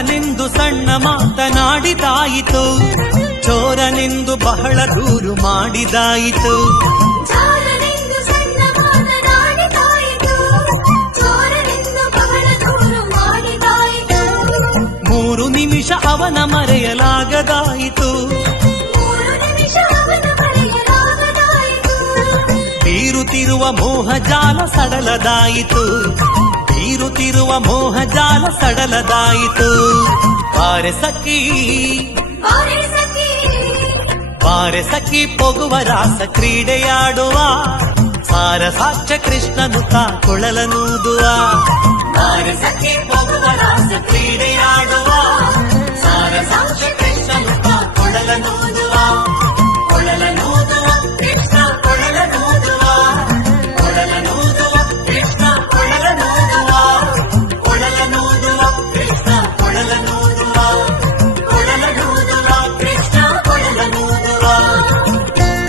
ಚೋರನೆಂದು ಸಣ್ಣ ಮಾತನಾಡಿದಾಯಿತು, ಚೋರನೆಂದು ಬಹಳ ದೂರು ಮಾಡಿದಾಯಿತು. ಚೋರನೆಂದು ಸಣ್ಣ ಮಾತನಾಡಿದಾಯಿತು, ಚೋರನೆಂದು ಬಹಳ ದೂರು ಮಾಡಿದಾಯಿತು. 3 ನಿಮಿಷ ಅವನ ಮರೆಯಲಾಗದಾಯಿತು, 3 ನಿಮಿಷ ಅವನ ಮರೆಯಲಾಗದಾಯಿತು. ಬೀರುತ್ತಿರುವ ಮೋಹಜಾಲ ಸಡಲದಾಯಿತು, ಬೀರುತ್ತಿರುವ ಮೋಹಜಾಲ ಸಡಲದಾಯಿತು. ಬಾರೆ ಸಖಿ ಬಾರೆ ಸಖಿ, ಬಾರೆ ಸಖಿ ಪೊಗುವ ರಾಸ ಕ್ರೀಡೆಯಾಡುವ, ಸಾರ ಸಾಕ್ಷ್ಯ ಕೃಷ್ಣನು ಕೊಳಲನೂದುವ. ಬಾರೆ ಸಖಿ ಪೊಗುವ ರಾಸ ಕ್ರೀಡೆಯಾಡುವ, ಸಾರ ಸಾಕ್ಷ್ಯ ಕೃಷ್ಣನು ಕೊಳಲನೂದುವ, ಕೊಳಲನೂದುವ ಕೃಷ್ಣ ಕೊಳಲನೂದುವ.